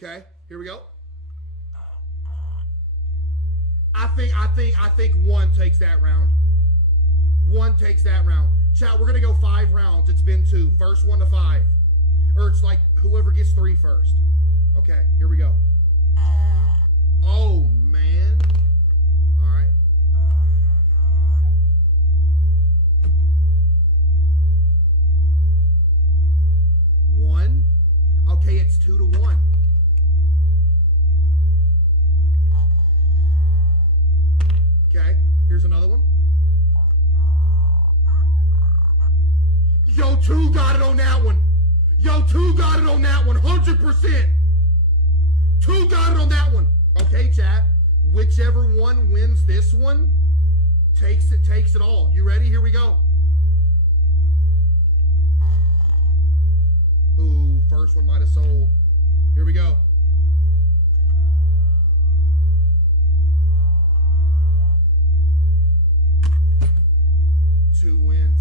Okay, here we go. I think one takes that round. One takes that round. Chat, we're gonna go 5 rounds. It's been 2. First one to 5. Or it's like whoever gets 3 first. Okay, here we go. Oh man. Alright. One. Okay, it's 2 to 1. Okay, here's another one. Yo, 2 got it on that one. Yo, 2 got it on that one. 100%. 2 got it on that one. Okay, chat. Whichever one wins this one takes it all. You ready? Here we go. Ooh, first one might have sold. Here we go. 2 wins.